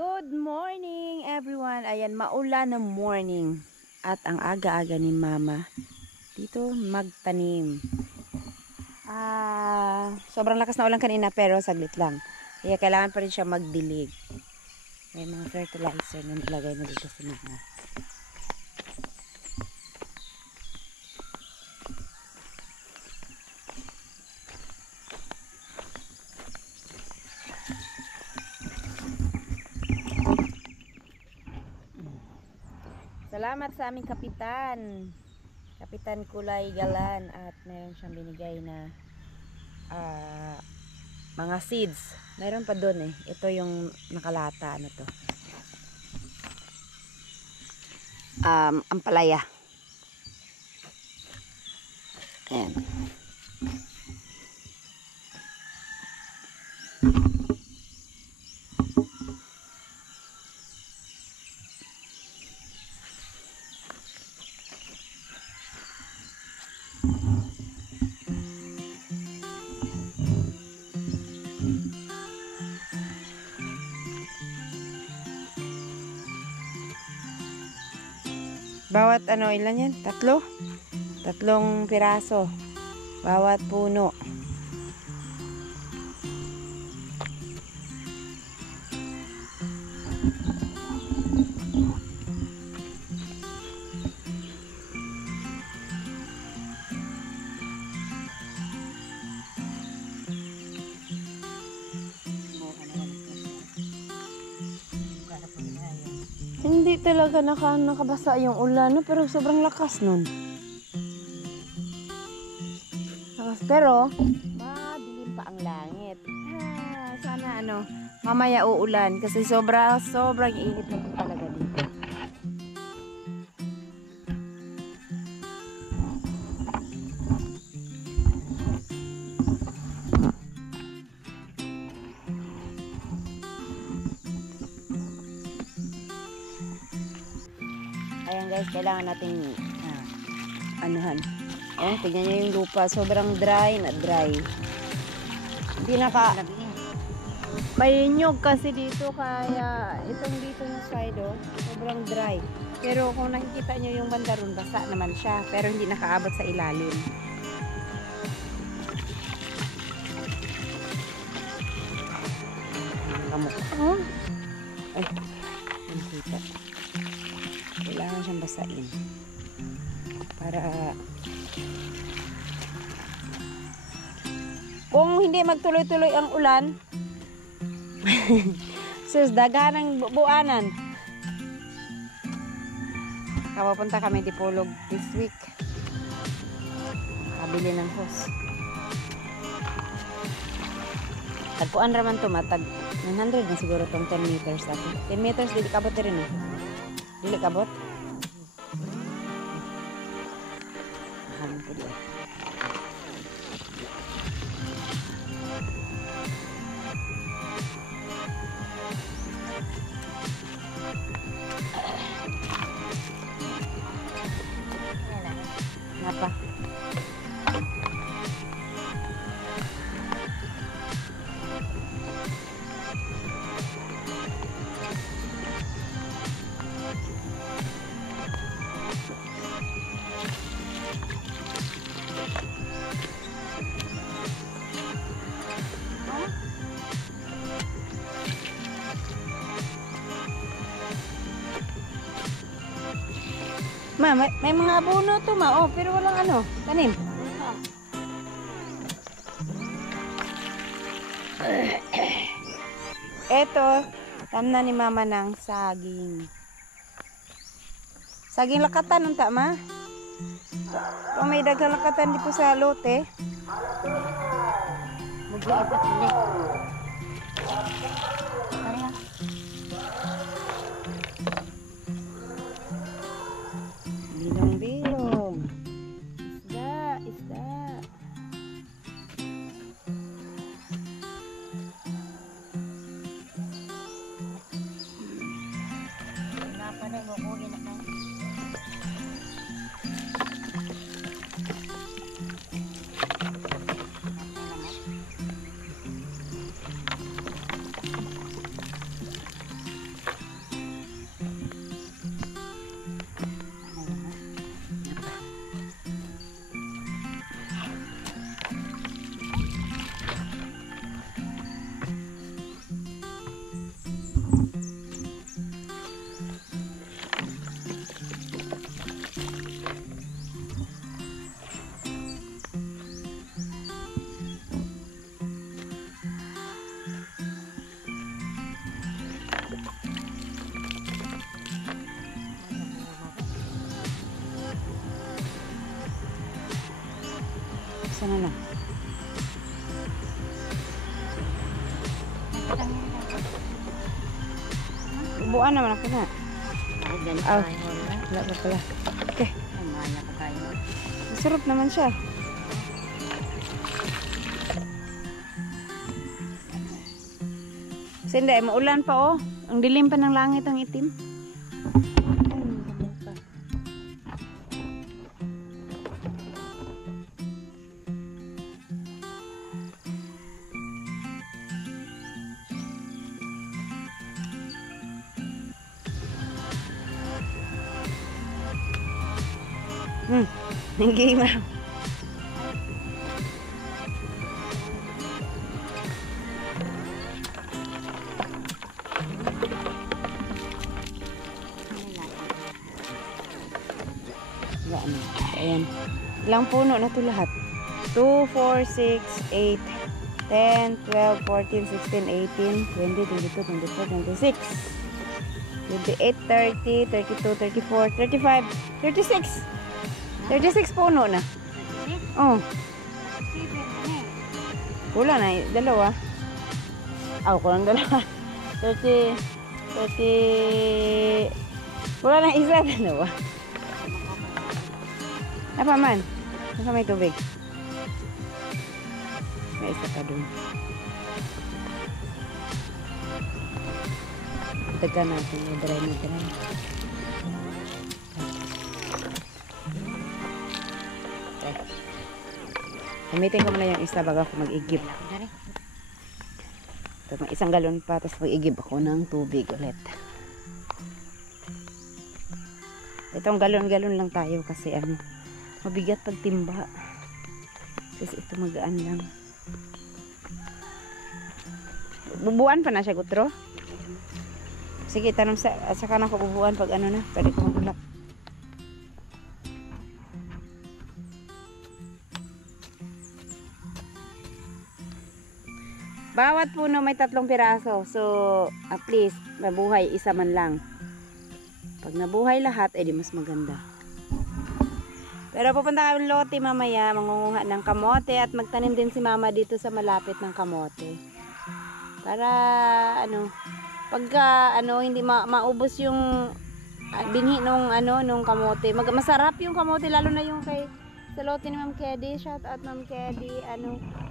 Good morning everyone. Ayan, maulan na morning. At ang aga-aga ni Mama dito magtanim. Sobrang lakas na ulan kanina pero saglit lang. Kaya kailangan pa rin siya magdilig. May mga fertilizer na nilagay na dito sa Mama. Salamat sa aming kapitan. Kapitan Kulay Galan, at meron siyang binigay na mga seeds. Meron pa doon eh. Ito yung nakalata. Ano to? Ampalaya. Ayan. Bawat ilan yan? Tatlong piraso. Bawat puno. Hindi talaga nakabasa yung ulan, no? Pero sobrang lakas nun. Lakas, pero madilim pa ang langit. Sana mamaya uulan kasi sobrang init na po talaga dito. Ayan guys, kailangan natin anuhan. Ayan, tignan nyo yung lupa. Sobrang dry na dry. Hindi may nyug kasi dito, kaya itong dito na side, sobrang dry. Pero kung nakikita nyo yung banda ron, basa naman siya. Pero hindi nakaabot sa ilalim. Ay, nakita. Kailangan siyang basain para kung hindi magtuloy-tuloy ang ulan sus, daghan ng buanan. Kapapunta kami Dipolog this week, kabili ng hose. Tagpuan raman to, matag 900 na siguro tong 10 meters natin. 10 meters dili kabot rin eh. Dili kabot. Ko dia. Kenapa? Ma, may mga abono to, ma. Pero walang tanim. Eto, tamna ni Mama ng saging. Saging lakatan, unta, ma? Kung may dagang lakatan dito sa lote. Mag-iipat ulit. Bilong-bilong. Isda. Kenapa na kukunin na tayo? Sana na. Buwan naman ako na. Ah, wala pa pala. Okay. Masarap naman siya. Kasi hindi, maulan pa oh. Ang dilim pa ng langit, ang itim. Hindi ma. Ayan. Ilang puno na ito lahat? 2, 4, 6, 8, 10, 12, 14, 16, 18, 20, 22, 24, 26, 28, 30, 32, 34, 35, 36. 36 puno na. Oh. Kulang na. Dalawa. Kulang dalawa. 30. Kulang na isa. Dalawa. Apa man? Nasa may tubig. May isa pa dun. Taga natin. Dry. Gamitin ko muna yung isa bago ako mag-igib. Ito, isang galon pa, tapos mag-igib ako ng tubig ulit. Itong galon-galon lang tayo kasi mabigat pag timba. Tapos ito magaan lang. Bubuan pa na siya, Gutro? Sige, tanong saka na ako bubuan pag na, pwede ko magulak. Bawat puno may 3 piraso. So, at least, mabuhay isa man lang. Pag nabuhay lahat, edi mas maganda. Pero pupunta kami lote mamaya, mangunguha ng kamote at magtanim din si mama dito sa malapit ng kamote. Para, pagka, hindi maubos yung binhi nung kamote. Masarap yung kamote, lalo na yung sa lote ni Ma'am Kedi. Shout out Ma'am Kedi.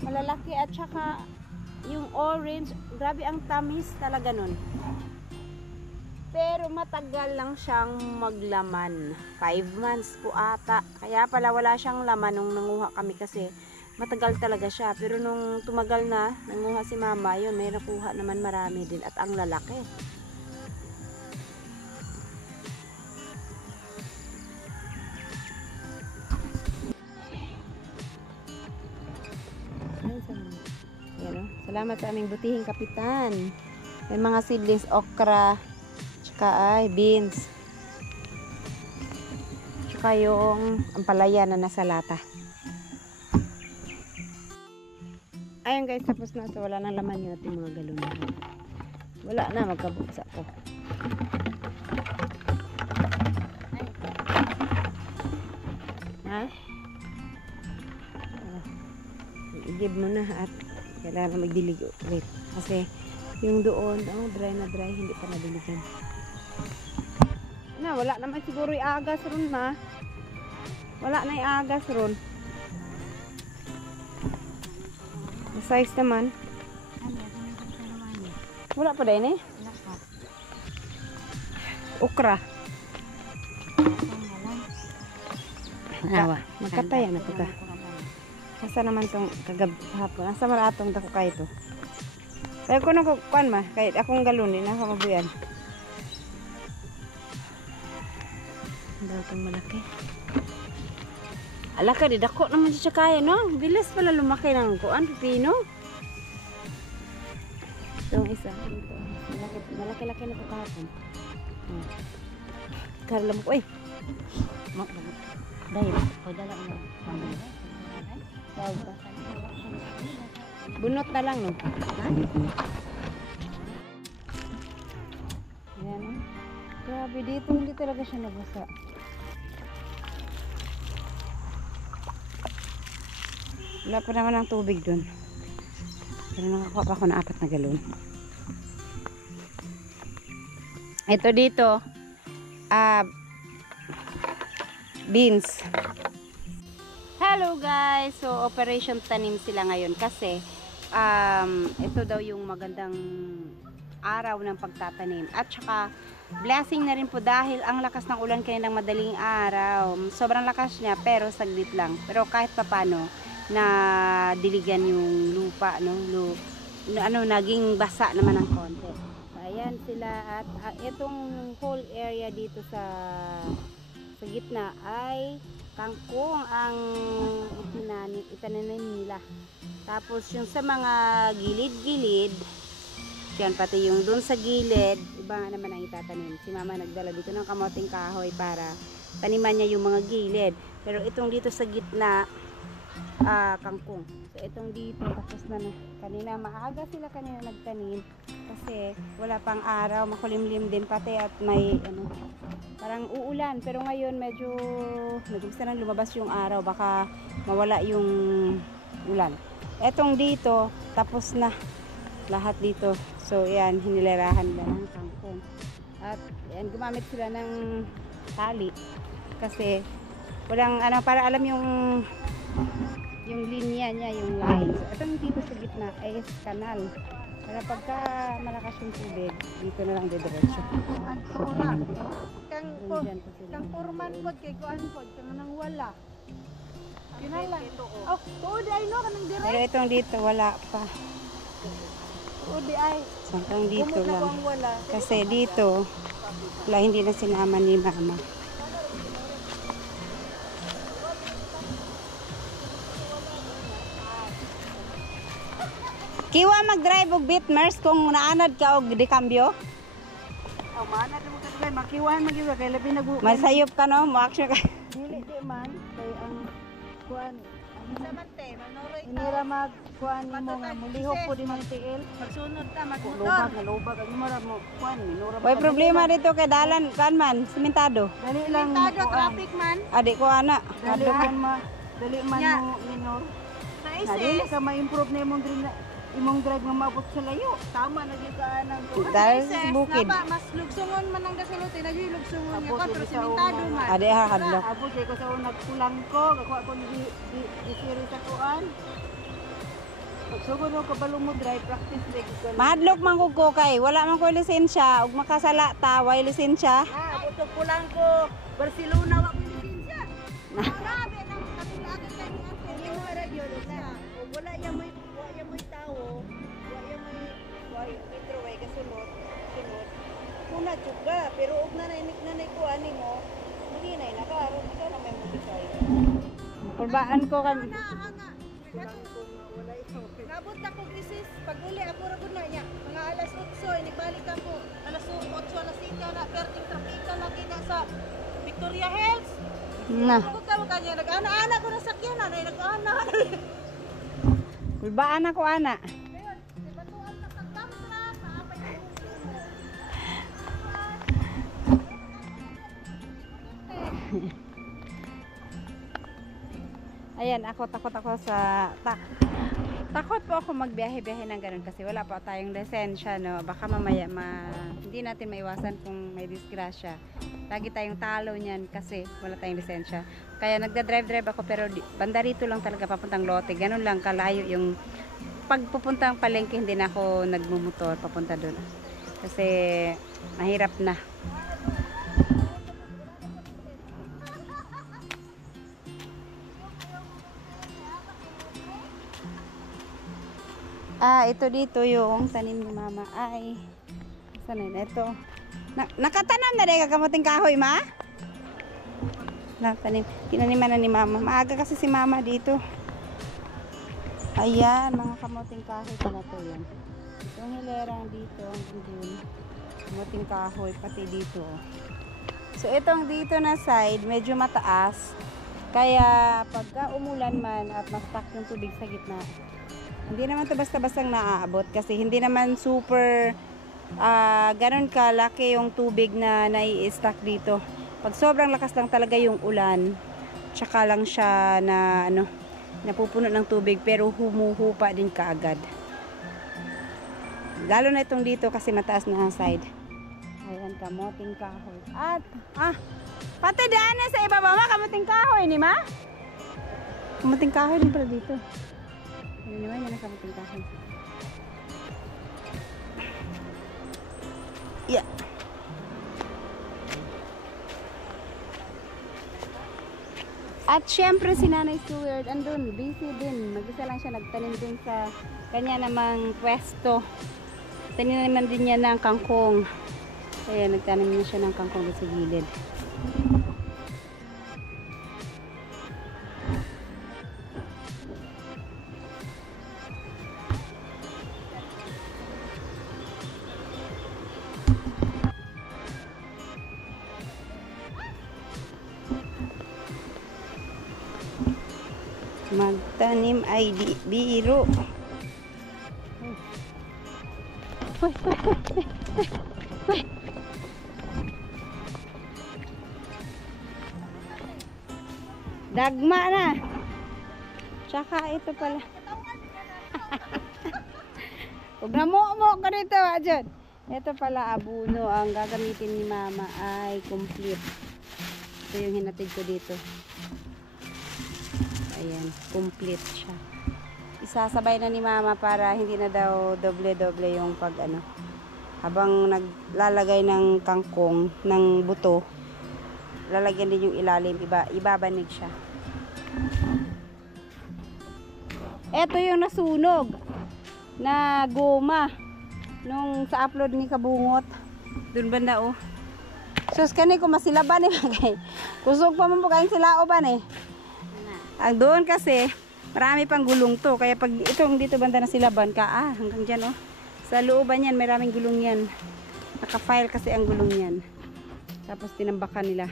Malalaki at saka yung orange, grabe ang tamis talaga nun. Pero matagal lang siyang maglaman. 5 months po ata. Kaya pala wala siyang laman nung nanguha kami kasi matagal talaga siya. Pero nung tumagal na, nanguha si mama, yun, may nakuha naman marami din at ang lalaki. Salamat sa aming butihing kapitan. May mga seedlings, okra, tsaka beans. Tsaka yung ampalaya na nasa lata. Ayun guys, tapos na. So wala nang laman yung ating mga galon. Wala na, magkabuksa ko. Ha? I-give mo na at kailangan magdilig ulit. Kasi yung doon, dry na dry, hindi pa nadiligan. Wala naman siguro i-agas ron ma. Wala na i-agas ron. The size naman. Wala pa din eh. Okra. Magkataya na ito ka. Nasa naman itong kagabhapon. Nasa maratong dako kayo ito. Kaya ko nakukuan ma. Kahit akong galunin. Nakamabuyan. Ang datong malaki. Alaka, di dako naman siya kaya, no? Bilis pala lumaki ng kuan, pipino. Itong isa. Malaki-laki na ito kahapon. Karlam ko, dahil, dala ko na. Bunot na lang, no? Ayan, no? Grabe, dito hindi talaga siya nabasa. Wala pa naman ang tubig dun. Pero nakakuha pa ako ng 4 na galon. Ito dito, beans. Hello guys! So, operation tanim sila ngayon kasi ito daw yung magandang araw ng pagtatanim. At saka, blessing na rin po dahil ang lakas ng ulan kaninang madaling araw. Sobrang lakas niya pero saglit lang. Pero kahit papano, na diligan yung lupa, no? Naging basa naman ng konti. So, ayan sila at itong whole area dito sa gitna ay kangkong ang itananim nila. Tapos yung sa mga gilid-gilid, yan pati yung dun sa gilid, iba naman ang itatanim. Si mama nagdala dito ng kamoting kahoy para taniman niya yung mga gilid. Pero itong dito sa gitna, kangkong. So itong dito, tapos na kanina, maaga sila kanina nagtanim kasi wala pang araw, makulimlim din pati at may parang uulan. Pero ngayon medyo nag-umpisa nang lumabas yung araw, baka mawala yung ulan. Etong dito, tapos na lahat dito. So yan, hinilerahan nila ng kangkong. At yan, gumamit sila ng tali kasi walang para alam yung linya niya, yung line. So, itong dito sa gitna ay kanal. Para pagka malakas yung tubig, dito na lang didiretso. Kang purman pod kay kuan pod kang nang wala. Kinalang ito. Oh, tuod ay no kanang dire. Pero itong dito wala pa. Tuod ay. Hanggang dito lang. Kasi dito wala, hindi na sinama ni mama. Kiwa mag-drive og Bitmers kung naanad ka og dekambyo. Oh, maanad mo ka kay makiwahan magiwa kay labi nagu. Masayop ka no, mo action ka. Dili di man kay ang kuan sa mante manoroy ta. Inira mag kuan mo nga mulihok po di man tiil. Magsunod ta magmotor. Lubag ang mara mo kuan minura. May problema dito kay dalan kan man, simentado. Dali lang traffic man. Adik ko ana. Dali man mo minor. Dali ka ma-improve na imong drive nga maabot sa layo. Tama na gyud ka nang dahil bukid. Mas lugsungon man ang gasolute na gyud lugsungon niya pero simentado man. Ade ha hadlok. Abot kay ko sa nagkulang ko, gawa ko di siri sa kuan. Pagsugod ko kabalo mo drive practice break ko. Mahadlok man ko kay wala man ko lisensya ug makasala ta way lisensya. Abot ko kulang ko. Barcelona wa ko lisensya. Grabe nang katulagan kay ni ate. Yung para gyud na. Wala ya may tao, wala metro way kasunod. Kuna juga pero og nanay kuan nimo, hindi na nakaron ikaw na may mobisay. Kurbaan ko kan Nabot ako krisis pag-uli ako ra gud na niya. Mga alas 8 inibalik ako. Alas 8 alas 7 na perting trapika lagi na sa Victoria Hills. na. Ako ka kanya nag-ana ko na sakyan na nag-ana. Kurbaan ako ana. Ayan, takot ako sa takot po ako magbiyahe-biyahe ng ganun kasi wala pa tayong lisensya, no. Baka mamaya hindi natin maiwasan kung may disgrasya. Lagi tayong talo niyan kasi wala tayong lisensya. Kaya nagda-drive ako pero banda rito lang talaga papuntang Lote. Ganun lang kalayo yung pagpupuntang palengke, hindi na ako nagmumotor papunta doon. Kasi mahirap na. Ito dito yung tanim ni mama. Saan na ito? Nakatanam na rin kakamuting kahoy, ma? Tanim. Tinaniman na ni mama. Maaga kasi si mama dito. Ayan, mga kamuting kahoy pala to yan. Itong hilerang dito, dun. Kamuting kahoy, pati dito. So, itong dito na side, medyo mataas. Kaya, pagka umulan man at ma-stuck yung tubig sa gitna, hindi naman to basta-bastang naaabot kasi hindi naman super ganun kalaki yung tubig na nai-stack dito. Pag sobrang lakas lang talaga yung ulan, tsaka lang siya na napupuno ng tubig pero humuhupa din kaagad. Lalo na itong dito kasi mataas na ang side. Ayan, kamuting kahoy. At, pati daan na sa ibaba, ma, kamuting kahoy, ni ma? Kamuting kahoy din pala dito. Ano naman yan ang kamuting kahoy? Yeah. At syempre si Nanay Seward andun, busy din. Mag-isa lang siya nagtanim din sa kanya namang pwesto. Tanim naman din niya ng kangkong. Kaya nagtanim niya siya ng kangkong sa gilid. Magtanim ay di biro. Dagma na. Tsaka ito pala. Huwag na mo ka dito, Ajon. Ito pala abuno. Ang gagamitin ni Mama ay complete. Ito yung hinatid ko dito. Ayan, complete siya. Isasabay na ni Mama para hindi na daw doble-doble yung pag ano. Habang naglalagay ng kangkong, ng buto, lalagyan din yung ilalim, ibabanig siya. Ito yung nasunog na goma nung sa upload ni Kabungot. Doon banda oh. Sus kani ko masilaban eh. Kusog pa mo kain sila o ba eh. Ang doon kasi marami pang gulong to. Kaya pag itong dito banda na silaban ka, hanggang dyan oh. Sa looban yan, maraming gulong yan. Naka-file kasi ang gulong yan. Tapos tinambakan nila.